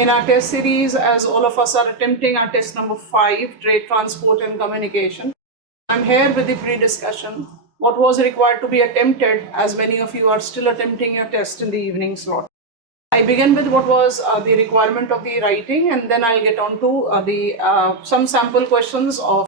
In our test series, as all of us are attempting our test number 5, Trade, Transport and Communication, I'm here with the pre-discussion. What was required to be attempted, as many of you are still attempting your test in the evening slot. I begin with what was the requirement of the writing, and then I'll get on to some sample questions of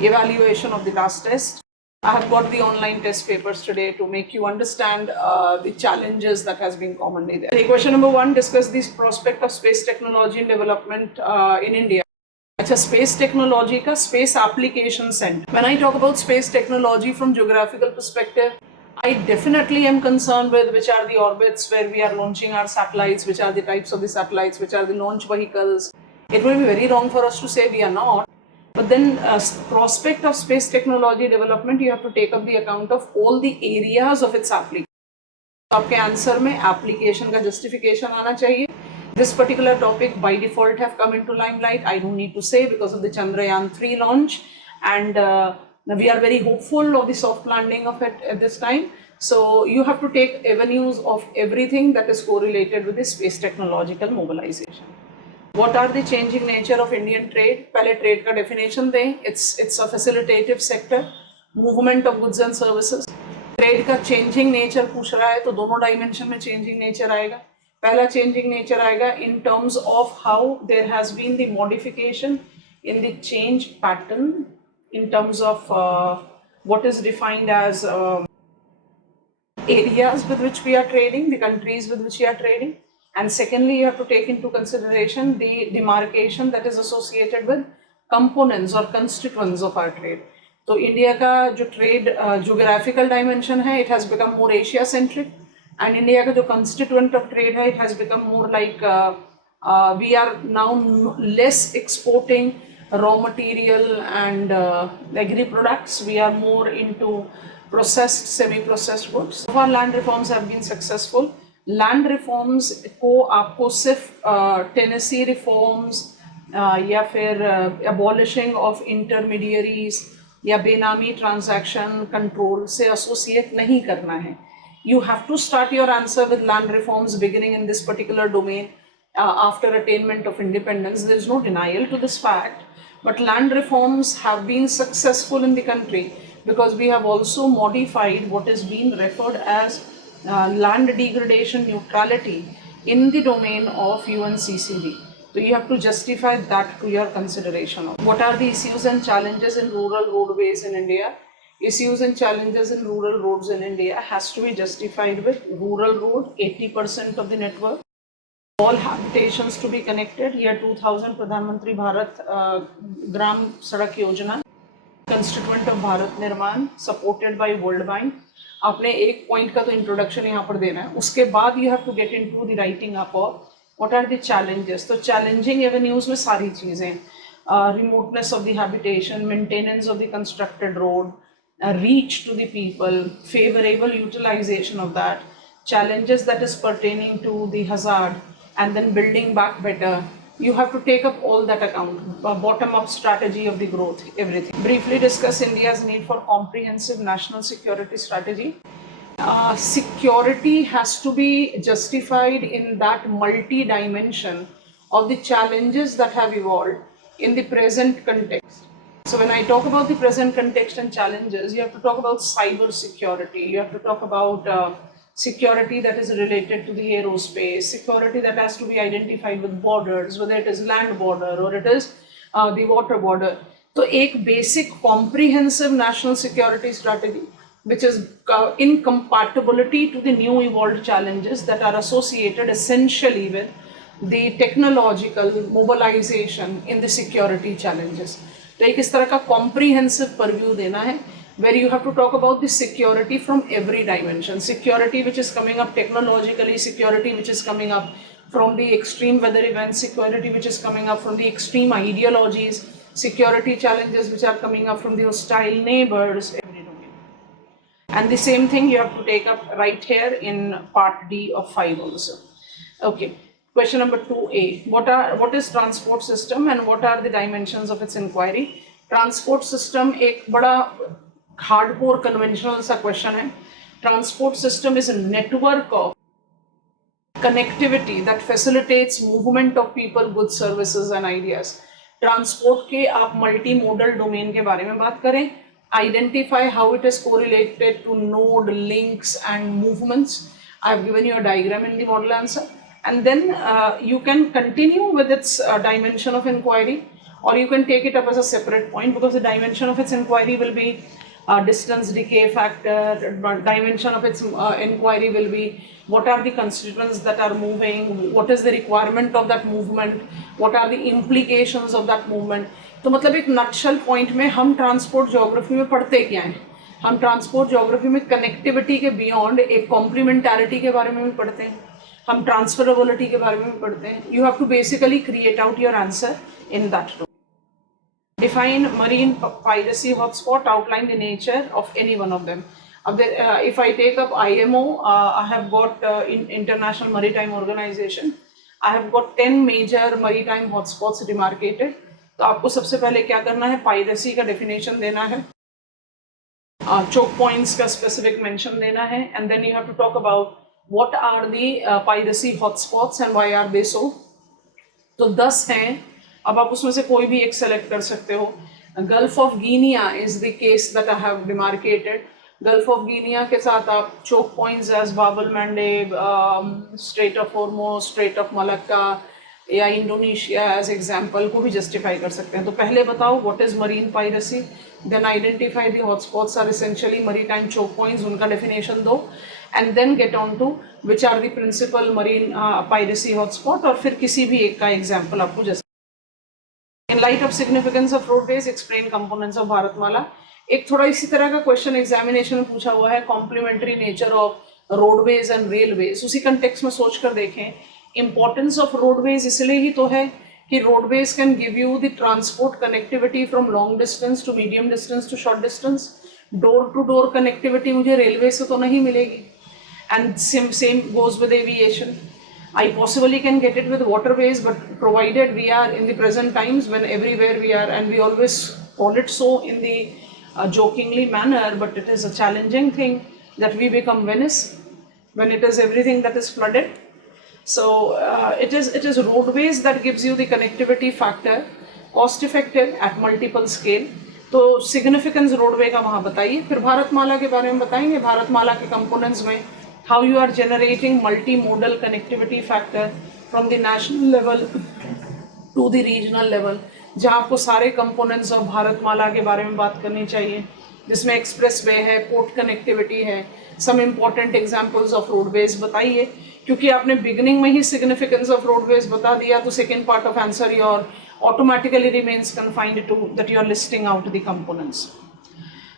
evaluation of the last test. I have got the online test papers today to make you understand the challenges that has been commonly there. The question number 1, discuss the prospect of space technology and development in India. अच्छा, space technology का space application center. When I talk about space technology from geographical perspective, I definitely am concerned with which are the orbits where we are launching our satellites, which are the types of the satellites, which are the launch vehicles. It will be very wrong for us to say we are not. But then prospect of space technology development, you have to take up the account of all the areas of its application. तो आपके answer में application का justification आना चाहिए. This particular topic by default have come into limelight. I don't need to say because of the Chandrayaan 3 launch, and we are very hopeful of the soft landing of it at this time. So you have to take avenues of everything that is correlated with the space technological mobilization. What are the changing nature of Indian trade? पहले trade का definition दें. It's a facilitative sector, movement of goods and services. Trade का changing nature पूछ रहा है तो दोनों dimension में changing nature आएगा. पहला changing nature आएगा in terms of how there has been the modification in the change pattern in terms of what is defined as areas with which we are trading, the countries with which we are trading. And secondly, you have to take into consideration the demarcation that is associated with components or constituents of our trade. So India का जो trade geographical dimension है, it has become more Asia centric, and India का जो constituent of trade है, it has become more like we are now less exporting raw material and agri products. We are more into processed, semi-processed goods. So our land reforms have been successful. Land reforms को आपको सिर्फ Tennessee reforms या फिर abolishing of intermediaries या बेनामी transaction control से associate नहीं करना है. You have to start your answer with land reforms beginning in this particular domain after attainment of independence. There is no denial to this fact, but land reforms have been successful in the country because we have also modified what is being referred as land degradation neutrality in the domain of UNCCD. So you have to justify that to your consideration. What are the issues and challenges in rural roadways in India? Issues and challenges in rural roads in India has to be justified with rural road, 80% of the network. All habitations to be connected. Year 2000 Pradhan Mantri Bharat Gram Sadak Yojana, constituent of Bharat निर्माण, supported by World Bank. आपने एक point का तो introduction यहाँ पर देना है, उसके बाद you have to get into the writing up of what are the challenges. तो चैलेंजिंग एवेन्यूज में सारी चीज़ें, remoteness of the habitation, maintenance of the constructed road, reach to the people, favourable utilisation of that, challenges that is pertaining to the hazard, and then building back better. You have to take up all that account, bottom-up strategy of the growth, everything. Briefly discuss India's need for comprehensive national security strategy. Security has to be justified in that multi-dimension of the challenges that have evolved in the present context. So when I talk about the present context and challenges, you have to talk about cyber security, you have to talk about security that is related to the aerospace, security that has to be identified with borders, whether it is land border or it is the water border. So एक basic comprehensive national security strategy which is in compatibility to the new evolved challenges that are associated essentially with the technological mobilization in the security challenges. तो एक इस तरह का comprehensive purview देना है, where you have to talk about the security from every dimension. Security which is coming up technologically, security which is coming up from the extreme weather events, security which is coming up from the extreme ideologies, security challenges which are coming up from the hostile neighbors, every domain. And the same thing you have to take up right here in part D of 5 also. Okay. Question number 2A. What is transport system and what are the dimensions of its inquiry? Transport system एक बड़ा hardcore conventional सा question है. Transport system is a network of connectivity that facilitates movement of people, goods, services and ideas. Transport के आप multi modal domain के बारे में बात करें, identify how it is correlated to node links and movements. I have given you a diagram in the model answer, and then you can continue with its dimension of inquiry, or you can take it up as a separate point, because the dimension of its inquiry will be distance decay factor, dimension of its inquiry will be what are the constituents that are moving, what is the requirement of that movement, what are the implications of that movement. तो मतलब एक nutshell point में हम transport geography में पढ़ते क्या हैं, हम ट्रांसपोर्ट ज्योग्राफी में कनेक्टिविटी के बियॉन्ड एक कॉम्प्लीमेंटारिटी के बारे में भी पढ़ते हैं, हम ट्रांसफरेबिलिटी के बारे में भी पढ़ते हैं. You have to basically create out your answer in that. Define marine piracy hotspot, outline the nature of any one of them. If I take up IMO, I have got International Maritime Organization, I have got 10 major maritime hotspots demarcated. तो आपको सबसे पहले क्या करना है, piracy का definition देना है, choke points का specific mention देना है, and then you have to talk about what are the piracy hotspots and why are they so. तो 10 हैं, अब आप उसमें से कोई भी एक सेलेक्ट कर सकते हो. Gulf of Guinea is the case that I have demarcated. Gulf of Guinea के साथ आप choke points as Bab el Mandeb, strait of Hormuz, strait of Malacca या इंडोनेशिया एज एग्जांपल को भी जस्टिफाई कर सकते हैं. तो पहले बताओ what is marine piracy, then identify the hotspots are essentially maritime choke points, उनका डेफिनेशन दो, and then get on to which are the principal marine piracy hotspot, और फिर किसी भी एक का एग्जाम्पल आपको just. In light of significance of roadways, explain components of Bharatmala. एक थोड़ा इसी तरह का क्वेश्चन एग्जामिनेशन में पूछा हुआ है, complementary nature of roadways and railways. उसी कंटेक्स्ट में सोच कर देखें. इंपॉर्टेंस ऑफ रोडवेज इसलिए ही तो है कि roadways can give you the transport connectivity from long distance to medium distance to short distance. Door to door connectivity मुझे रेलवे से तो नहीं मिलेगी, and same goes with aviation. I possibly can get it with waterways, but provided we are in the present times when everywhere we are, and we always call it so in the jokingly manner, but it is a challenging thing that we become Venice when it is everything that is flooded. So it is roadways that gives you the connectivity factor, cost effective at multiple scale. तो significance roadway का वहाँ बताइए. फिर भारतमाला के बारे में बताएंगे, भारतमाला के components में how you are generating multimodal connectivity factor from the national level to the regional level, जहाँ आपको सारे components of भारतमाला के बारे में बात करनी चाहिए, जिसमें एक्सप्रेस वे है, पोर्ट कनेक्टिविटी है, some important examples of roadways बताइए. क्योंकि आपने बिगिनिंग में ही significance of roadways बता दिया, तो second part of answer your automatically remains confined to that you are listing out the components.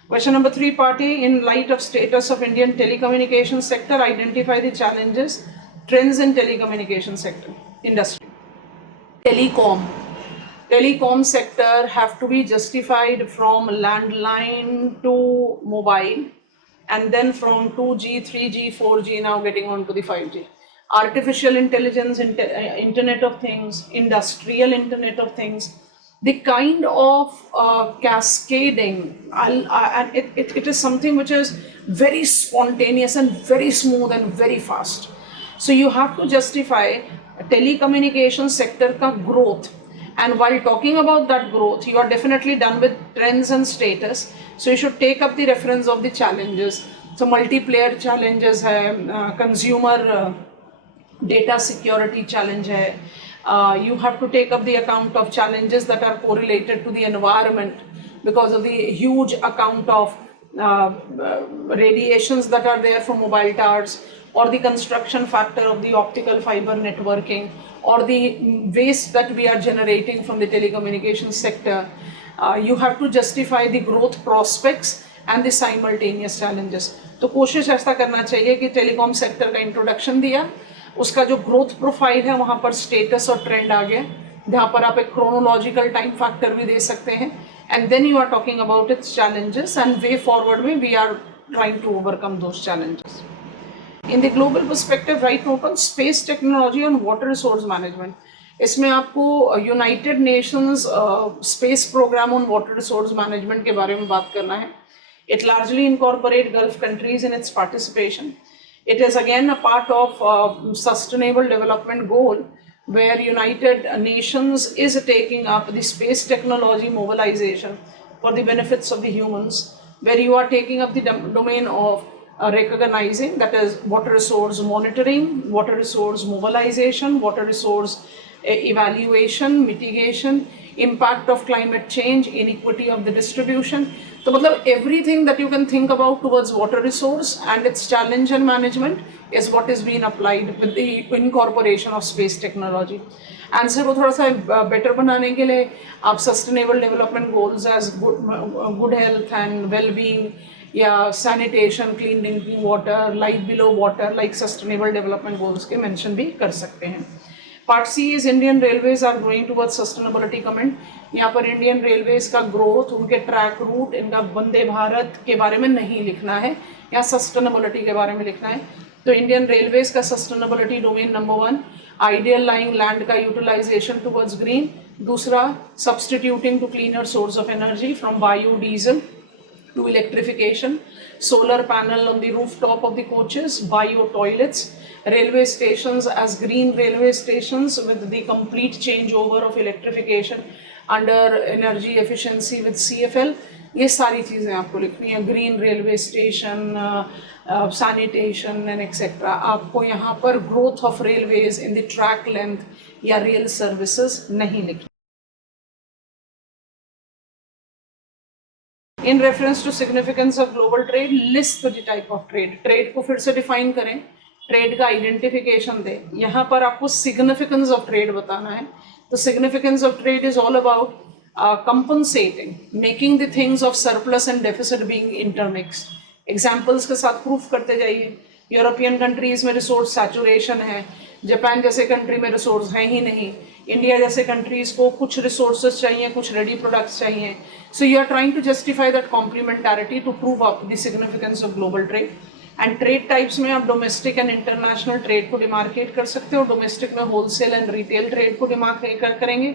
Question number 3, party, in light of status of Indian telecommunications sector, identify the challenges, trends in telecommunication sector, industry. Telecom sector have to be justified from landline to mobile, and then from 2G, 3G, 4G, now getting on to the 5G. Artificial intelligence, Internet of Things, industrial Internet of Things, the kind of cascading, and it is something which is very spontaneous and very smooth and very fast. So you have to justify telecommunication sector ka growth, and while talking about that growth, you are definitely done with trends and status. So you should take up the reference of the challenges. So multiplayer challenges hai, consumer data security challenge hai. You have to take up the account of challenges that are correlated to the environment because of the huge account of radiations that are there from mobile towers, or the construction factor of the optical fiber networking, or the waste that we are generating from the telecommunications sector. You have to justify the growth prospects and the simultaneous challenges. तो कोशिश ऐसा करना चाहिए कि telecom sector का introduction दिया, उसका जो ग्रोथ प्रोफाइल है वहाँ पर स्टेटस और ट्रेंड आ गया, जहाँ पर आप एक क्रोनोलॉजिकल टाइम फैक्टर भी दे सकते हैं, and then you are talking about its challenges and way forward में we are trying to overcome those challenges. In the global perspective, write note on space technology and water resource management. इसमें आपको United Nations space programme on water resource management के बारे में बात करना है. It largely incorporate Gulf countries in its participation. It is again a part of sustainable development goal, where United Nations is taking up the space technology mobilization for the benefits of the humans, where you are taking up the domain of recognizing, that is water resource monitoring, water resource mobilization, water resource evaluation, mitigation, impact of climate change, inequity of the distribution. So matlab everything that you can think about towards water resource and its challenge and management is what is being applied with the incorporation of space technology. Answer को थोड़ा सा better बनाने के लिए आप sustainable development goals as good health and well being या sanitation, clean drinking water, life below water, like sustainable development goals के mention भी कर सकते हैं. Part C is Indian railways are growing towards sustainability comment. यहाँ पर Indian railways का growth, उनके ट्रैक रूट, इनका वंदे भारत के बारे में नहीं लिखना है, यहाँ सस्टेनेबिलिटी के बारे में लिखना है. तो इंडियन रेलवेज का sustainability domain number 1 ideal lying land का यूटिलाइजेशन टुवर्ड्स ग्रीन. दूसरा substituting to cleaner source of energy from biodiesel to electrification, solar panel on the rooftop of the coaches, bio toilets, railway stations as green railway stations with the complete changeover of electrification under energy efficiency with CFL. ये सारी चीज़ें आपको लिखनी है. Green railway station, sanitation and etcetera. आपको यहाँ पर growth of railways in the track length या रेल सर्विसेज नहीं लिखनी. In reference to significance of global trade, list the type of trade. Trade को फिर से define करें, trade का identification दें. यहाँ पर आपको significance of trade बताना है. तो significance of trade is all about compensating, making the things of surplus and deficit being intermixed. Examples के साथ proof करते जाइए. यूरोपियन कंट्रीज में रिसोर्स सैचुरेशन है, जापान जैसे कंट्री में रिसोर्स है ही नहीं, इंडिया जैसे कंट्रीज को कुछ रिसोर्सेज चाहिए, कुछ रेडी प्रोडक्ट्स चाहिए. So you are trying to justify that complementarity to prove up the significance of global trade. And trade types में आप डोमेस्टिक एंड इंटरनेशनल ट्रेड को डिमार्केट कर सकते हो. डोमेस्टिक में होलसेल एंड रिटेल ट्रेड को demarcate करेंगे,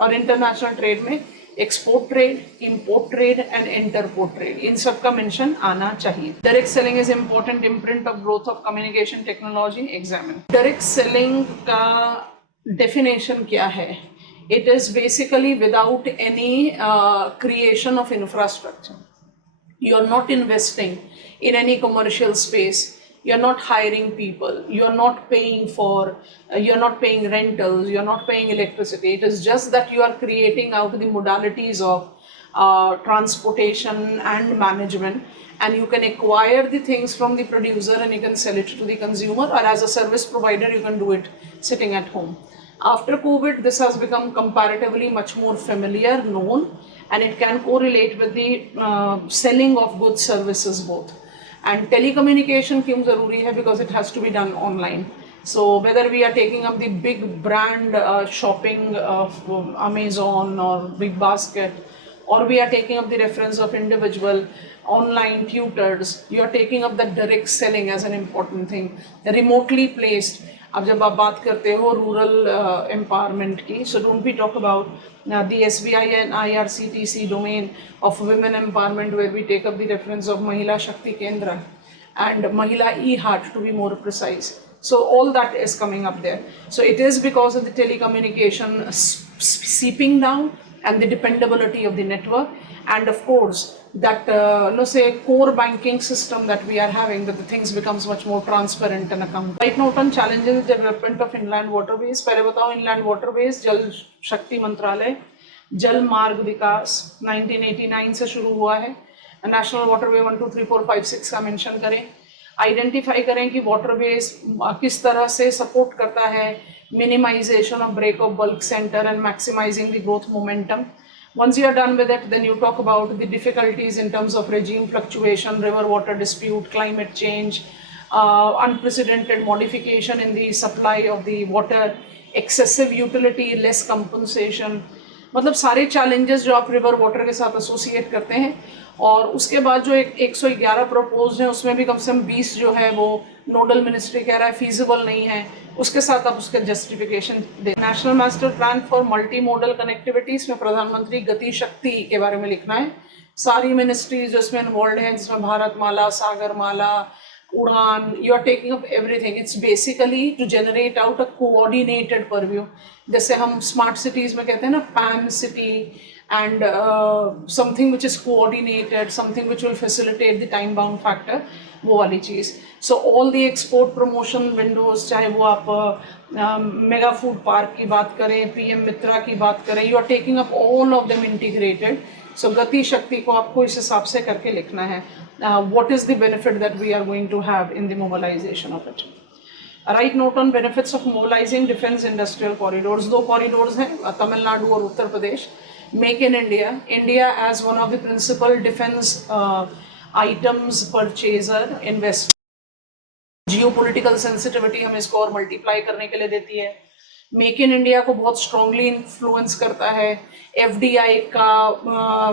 और इंटरनेशनल ट्रेड में export trade, import trade and interport trade, इन सब का मेंशन आना चाहिए. Direct selling is important imprint of growth of communication technology. Examine direct selling का डेफिनेशन क्या है. It is basically without any creation of infrastructure. You are not investing in any commercial space. You're not hiring people, you're not paying for, you're not paying rentals, you're not paying electricity. It is just that you are creating out the modalities of transportation and management, and you can acquire the things from the producer and you can sell it to the consumer, or as a service provider you can do it sitting at home. After COVID, this has become comparatively much more familiar, known, and it can correlate with the selling of goods, services both. And telecommunication क्यों ज़रूरी है? Because it has to be done online. So whether we are taking up the big brand shopping of Amazon or Big Basket, or we are taking up the reference of individual online tutors, you are taking up the direct selling as an important thing. The remotely placed. अब जब आप बात करते हो rural empowerment की, so don't we talk about the SBI and IRCTC domain of women empowerment, where we take up the reference of Mahila Shakti Kendra and Mahila E-Heart to be more precise. So all that is coming up there. So it is because of the telecommunication seeping down and the dependability of the network, and of course that let's say core banking system that we are having, that the things becomes much more transparent and accountable. Right now on challenges the development of inland waterways. पहले बताओ inland waterways, जल शक्ति मंत्रालय, जल मार्ग विकास 1989 से शुरू हुआ है. नेशनल वाटरवे 1 2 3 4 5 6 का मेंशन करें. आइडेंटिफाई करें कि वाटरवेज किस तरह से सपोर्ट करता है minimisation of break of bulk centre and maximising the growth momentum. Once you are done with it, then you talk about the difficulties in terms of regime fluctuation, river water dispute, climate change, unprecedented modification in the supply of the water, excessive utility, less compensation. मतलब सारे challenges जो आप river water के साथ associate करते हैं. और उसके बाद जो 111 प्रपोज हैं उसमें भी कम से कम 20 जो है वो नोडल मिनिस्ट्री कह रहा है फीजिबल नहीं है, उसके साथ आप उसके justification they. National master plan for multi modal connectivity, इसमें प्रधानमंत्री गति शक्ति के बारे में लिखना है. सारी मिनिस्ट्रीज जो इसमें इन्वॉल्व हैं, जिसमें भारत माला, सागर माला, Udan, you are taking up everything. It's basically to generate out a coordinated purview. जैसे हम smart cities में कहते हैं ना, PAM city, and something which is coordinated, something which will facilitate the time bound factor, वो वाली चीज़. So all the export promotion windows, चाहे वो आप mega food park की बात करें, PM मित्रा की बात करें, you are taking up all of them integrated. So गति शक्ति को आपको इस हिसाब से करके लिखना है. What is the benefit that we are going to have in the mobilization of it? Write note on benefits of mobilizing defense industrial corridors. दो corridors हैं, तमिलनाडु और Uttar Pradesh. Make in India. India as one of the principal defense items purchaser, investor. Geopolitical sensitivity हमें इसको और multiply करने के लिए देती है. मेक इन इंडिया को बहुत स्ट्रांगली इन्फ्लुएंस करता है. FDI का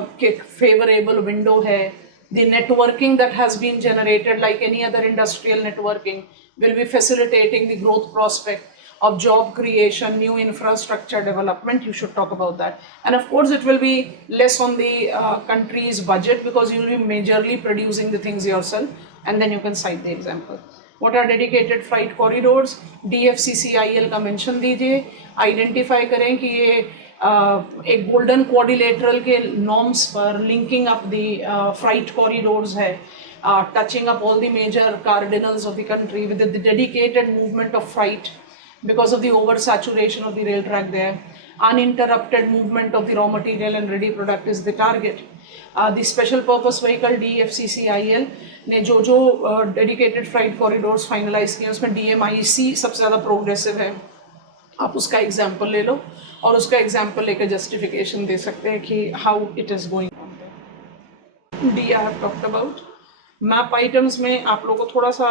फेवरेबल विंडो है. The networking that has been generated, like any other industrial networking, will be facilitating the growth prospect of job creation, new infrastructure development. You should talk about that. And of course, it will be less on the country's budget because you will be majorly producing the things yourself, and then you can cite the example. What are dedicated freight corridors? DFCCIL का mention दीजिए. Identify करें कि ये एक golden quadrilateral के norms पर linking up the freight corridors है, touching up all the major cardinals of the country with the dedicated movement of freight because of the oversaturation of the rail track there. Uninterrupted movement of the raw material and ready product is the target. The special purpose vehicle DFCCIL ने जो dedicated freight corridors finalize किए उसमें DMIC सबसे ज़्यादा progressive है. आप उसका example ले लो और उसका एग्जाम्पल लेकर जस्टिफिकेशन दे सकते हैं कि how it is going on their. D I have talked about. Map items में आप लोगों को थोड़ा सा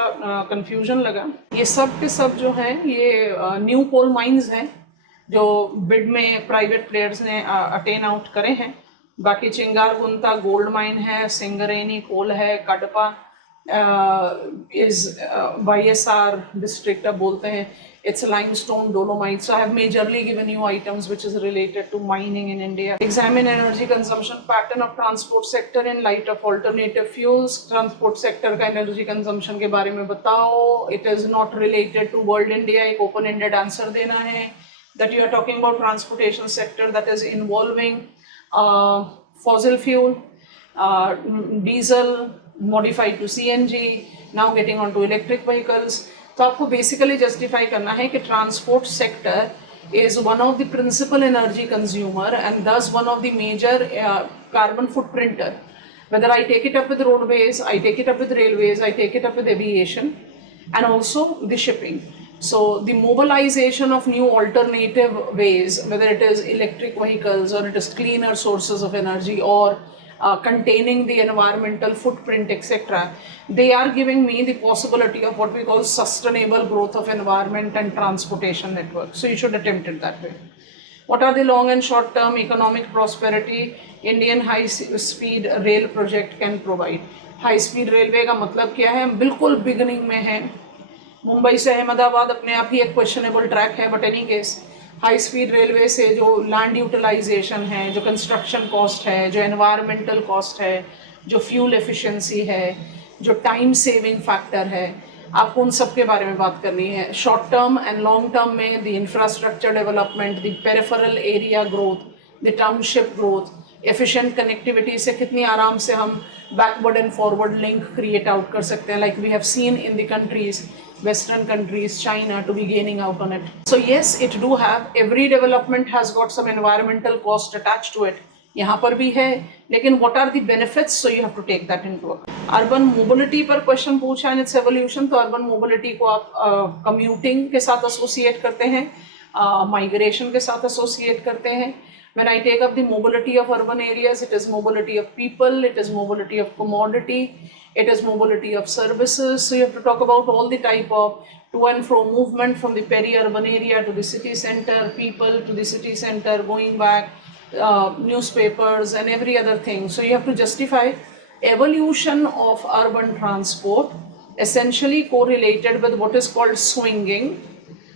कंफ्यूजन लगा. ये सब के सब जो है ये न्यू कोल माइंस हैं जो बिड में प्राइवेट प्लेयर्स ने अटेन आउट करे हैं. बाकी चिंगारगुंता गोल्ड माइन है, सिंगरेनी कोल है, कडपा इज YSR डिस्ट्रिक्ट अब बोलते हैं. It's limestone, dolomite. So I have majorly given you items which is related to mining in India. Examine energy consumption pattern of transport sector in light of alternative fuels. Transport sector का energy consumption के बारे में बताओ. It is not related to world India. एक open-ended answer देना है. That you are talking about transportation sector that is involving fossil fuel, diesel, modified to CNG, now getting onto electric vehicles. तो आपको basically justify करना है कि transport sector is one of the principal energy consumer and this one of the major carbon footprinter. Whether I take it up with roadways, I take it up with railways, I take it up with aviation, and also the shipping. So the mobilization of new alternative ways, whether it is electric vehicles or it is cleaner sources of energy or containing the environmental footprint, etc., they are giving me the possibility of what we call sustainable growth of environment and transportation network. So you should attempt it that way. What are the long and short term economic prosperity Indian high speed rail project can provide? High speed railway का मतलब क्या है? बिल्कुल beginning में है. मुंबई से अहमदाबाद अपने आप ही एक क्वेश्चनेबल ट्रैक है, but any case high speed railway से जो लैंड यूटिलाइजेशन है, जो कंस्ट्रक्शन कॉस्ट है, जो एनवायरमेंटल कॉस्ट है, जो फ्यूल एफिशिएंसी है, जो टाइम सेविंग फैक्टर है, आपको उन सब के बारे में बात करनी है. Short term and long term में the infrastructure development, the peripheral area growth, the township growth, efficient connectivity से कितनी आराम से हम backward and forward link create out कर सकते हैं, like we have seen in the countries, Western countries, China, to be gaining out on it. So yes, it do have, every development has got some environmental cost attached to it. यहाँ पर भी है, लेकिन what are the benefits? So you have to take that into account. Urban mobility पर question पूछा है, its evolution. तो urban mobility को आप commuting के साथ associate करते हैं, migration के साथ associate करते हैं. When I take up the mobility of urban areas, it is mobility of people, it is mobility of commodity, it is mobility of services. So you have to talk about all the type of to and fro movement from the peri-urban area to the city center, people to the city center, going back, newspapers and every other thing. So you have to justify evolution of urban transport, essentially correlated with what is called swinging,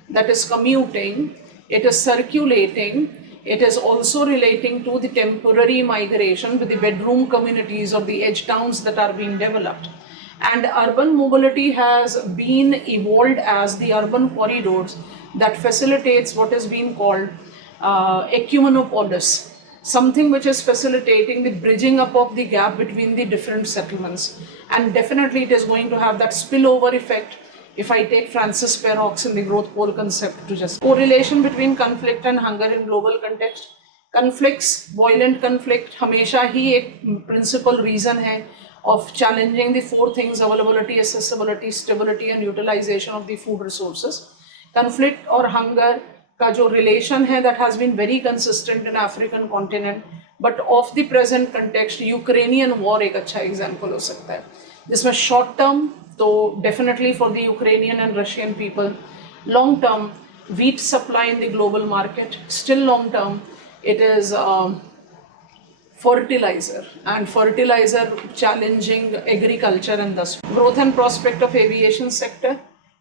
that is commuting, it is circulating. It is also relating to the temporary migration with the bedroom communities of the edge towns that are being developed. And urban mobility has been evolved as the urban corridors that facilitates what is being called ecumenopolis, something which is facilitating the bridging up of the gap between the different settlements. And definitely it is going to have that spillover effect. If I take Francis Perrox in the growth pole concept to just correlation between conflict and hunger in global context. Conflicts, violent conflict, हमेशा ही एक principal reason है of challenging the four things: availability, accessibility, stability and utilization of the food resources. Conflict और hunger का जो relation है that has been very consistent in African continent, but of the present context Ukrainian war एक अच्छा example हो सकता है, जिसमें short term तो definitely for the Ukrainian and Russian people, long term wheat supply in the global market, still long term it is fertilizer, and fertilizer challenging agriculture and thus growth and prospect of aviation sector.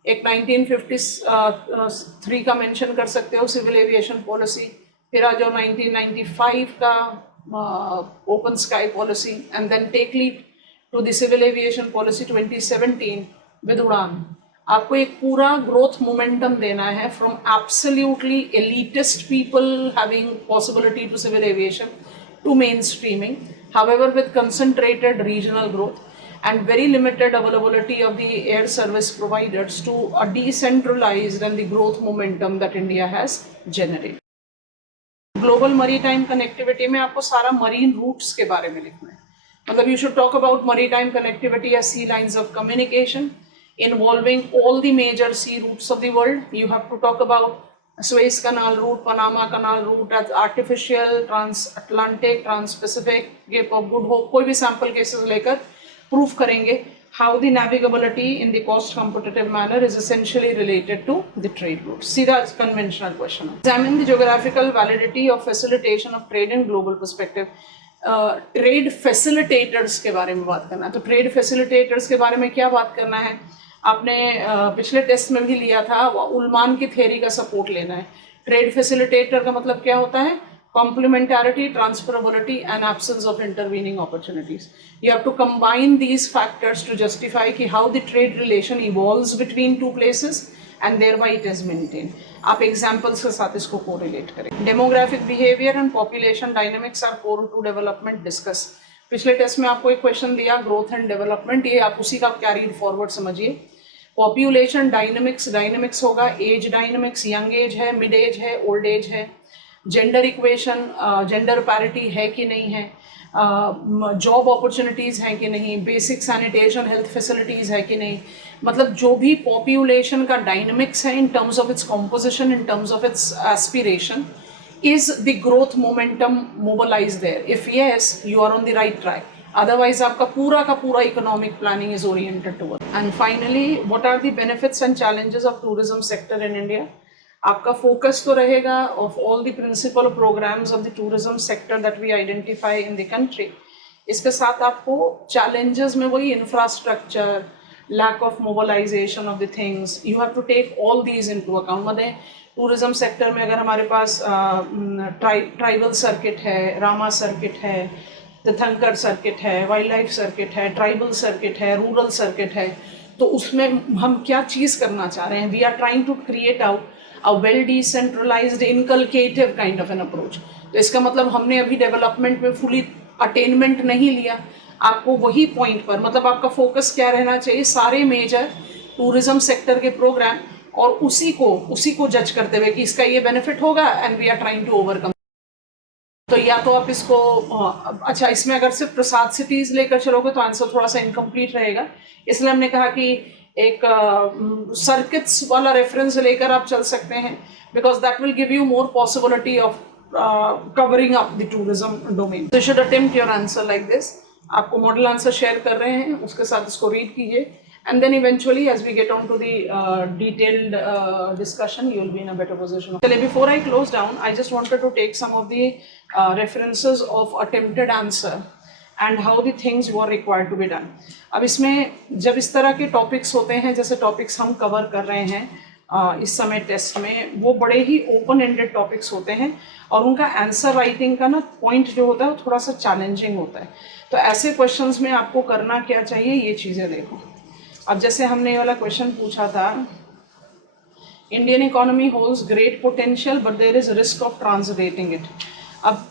एक 1953 का mention कर सकते हो civil aviation policy, फिर आ जाओ 1995 का open sky policy, and then take lead to the civil aviation policy 2017 with UDAN. आपको एक पूरा ग्रोथ मोमेंटम देना है from absolutely elitist people having possibility to civil aviation to mainstreaming, however with concentrated regional growth and very limited availability of the air service providers to a decentralized and the growth momentum that India has generated. Global maritime connectivity में आपको सारा marine routes के बारे में लिखना है. मतलब you should talk about maritime connectivity as sea lines of communication involving all the major sea routes of the world. You have to talk about Suez Canal route, Panama Canal route, as artificial, trans-Atlantic, trans-Pacific, Cape of Good Hope, कोई भी sample cases लेकर proof करेंगे how the navigability in the cost competitive manner is essentially related to the trade routes. सीधा conventional question. Examine the geographical validity of facilitation of trade in global perspective. Trade facilitators के बारे में बात करना है. तो trade facilitators के बारे में क्या बात करना है? आपने पिछले टेस्ट में भी लिया था, उल्मान की थ्योरी का सपोर्ट लेना है. ट्रेड फैसिलिटेटर का मतलब क्या होता है? Complementarity, transferability and absence of intervening opportunities. You have to combine these factors to justify कि how the trade relation evolves between two places and thereby it is maintain. आप examples के साथ इसको कोरिलेट करें. Demographic behaviour and population dynamics are core to development discuss. पिछले test में आपको एक क्वेश्चन दिया ग्रोथ एंड डेवलपमेंट, ये आप उसी का कैरीड फॉरवर्ड समझिए. पॉपुलेशन डायनेमिक्स होगा, एज डायनेमिक्स, यंग एज है, मिड एज है, ओल्ड एज है. जेंडर इक्वेशन, जेंडर पैरिटी है कि नहीं है, जॉब अपॉर्चुनिटीज़ हैं कि नहीं, बेसिक सैनिटेशन हेल्थ फैसिलिटीज़ है कि नहीं. मतलब जो भी पॉपुलेशन का डायनेमिक्स है in terms of its composition, in terms of its aspiration, is the growth momentum mobilized there? If yes, you are on the right track. Otherwise आपका पूरा का पूरा economic planning is oriented toward. And finally, what are the benefits and challenges of tourism sector in India? आपका focus तो रहेगा of all the principal programs of the tourism sector that we identify in the country. इसके साथ आपको challenges में वही infrastructure, lack of mobilization of the things, you have to take all these into account. मतलब tourism sector में अगर हमारे पास tribal circuit है, रामा सर्किट है, तीर्थंकर सर्किट है, वाइल्ड लाइफ सर्किट है, ट्राइबल सर्किट है, रूरल सर्किट है, तो उसमें हम क्या चीज़ करना चाह रहे हैं? We are trying to create out a well decentralised inculcative kind of an approach. तो इसका मतलब हमने अभी डेवलपमेंट में फुली अटेनमेंट नहीं लिया. आपको वही पॉइंट पर, मतलब आपका फोकस क्या रहना चाहिए? सारे मेजर टूरिज्म सेक्टर के प्रोग्राम और उसी को जज करते हुए कि इसका ये बेनिफिट होगा and we are trying to overcome. तो या तो आप इसको अच्छा, इसमें अगर सिर्फ प्रसाद सिटीज लेकर चलोगे तो आंसर थोड़ा सा इनकम्प्लीट रहेगा, इसलिए हमने कहा कि एक सर्किट्स वाला रेफरेंस लेकर आप चल सकते हैं, because that will give you more possibility of covering up the tourism domain. तो you should attempt your answer like this. आपको मॉडल आंसर शेयर कर रहे हैं, उसके साथ इसको रीड कीजिए. And then eventually, as we get on to the detailed discussion, you will be in a better position. So before I close down, I just wanted to take some of the references of attempted answer and how the things were required to be done. अब इसमें जब इस तरह के topics होते हैं, जैसे topics हम cover कर रहे हैं, इस समय टेस्ट में, वो बड़े ही ओपन एंडेड टॉपिक्स होते हैं और उनका आंसर राइटिंग का ना पॉइंट जो होता है वो थोड़ा सा चैलेंजिंग होता है। तो ऐसे क्वेश्चंस में आपको करना क्या चाहिए, ये चीज़ें देखो। अब जैसे हमने ये वाला क्वेश्चन पूछा था, Indian economy holds great potential but there is risk of translating it. अब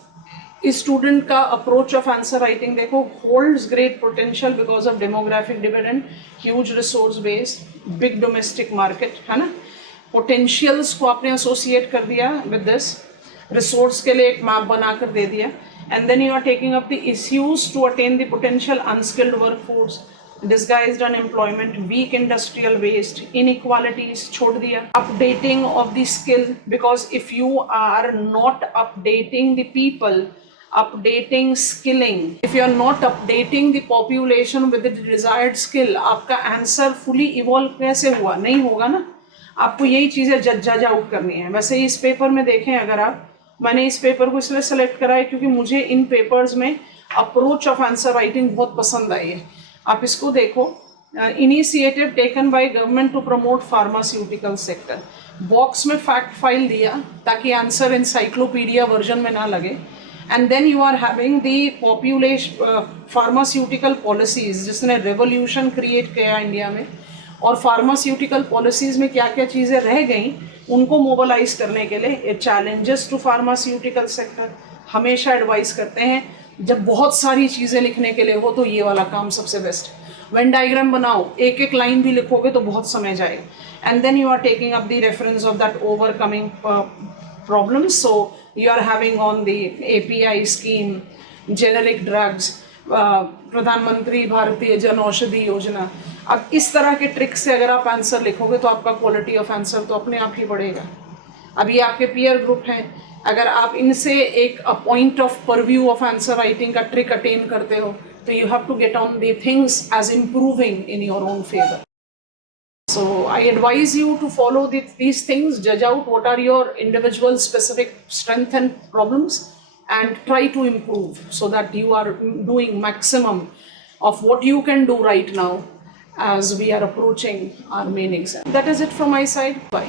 इस स्टूडेंट का अप्रोच ऑफ आंसर राइटिंग देखो, holds great potential because of demographic dividend, huge resource based, big domestic market, है ना। Potentials को आपने associate कर दिया विद दिस, रिसोर्स के लिए एक मैप बनाकर दे दिया, and then you are taking up the issues to attain the potential, unskilled workforce, disguised unemployment, weak industrial waste, inequalities छोड़ दिया, updating of the skill, because if you are not updating the people, updating skilling, if you are not updating the population with the desired skill, आपका answer fully evolve कैसे हुआ, नहीं होगा ना। आपको यही चीज़ें जज आउट करनी है। वैसे इस पेपर में देखें अगर आप, मैंने इस पेपर को इसलिए सेलेक्ट करा है क्योंकि मुझे इन पेपर्स में अप्रोच ऑफ आंसर राइटिंग बहुत पसंद आई है। आप इसको देखो, initiative taken by government to promote pharmaceutical sector, box में फैक्ट फाइल दिया ताकि आंसर इंसाइक्लोपीडिया वर्जन में ना लगे, and then you are having the population pharmaceutical policies, जिसने रेवोल्यूशन क्रिएट किया इंडिया में, और फार्मास्यूटिकल पॉलिसीज में क्या क्या चीज़ें रह गई उनको मोबिलाइज करने के लिए चैलेंजेस टू फार्मास्यूटिकल सेक्टर। हमेशा एडवाइस करते हैं जब बहुत सारी चीज़ें लिखने के लिए हो तो ये वाला काम सबसे बेस्ट। वेन डायग्राम बनाओ, एक एक लाइन भी लिखोगे तो बहुत समय जाएगा, and then you are taking up the reference of that overcoming problems. So you are having on the API scheme, generic drugs, Pradhan Mantri Bharatiya Jan Aushadhi Yojana. अब इस तरह के ट्रिक से अगर आप आंसर लिखोगे तो आपका क्वालिटी ऑफ आंसर तो अपने आप ही बढ़ेगा। अब ये आपके पीयर ग्रुप हैं, अगर आप इनसे एक point of purview of answer writing का ट्रिक अटेन करते हो तो you have to get on the things as improving in your own favour. So I advise you to follow these things, judge out what are your individual specific strengths and problems, and try to improve so that you are doing maximum of what you can do right now as we are approaching our main exam. That is it from my side. Bye.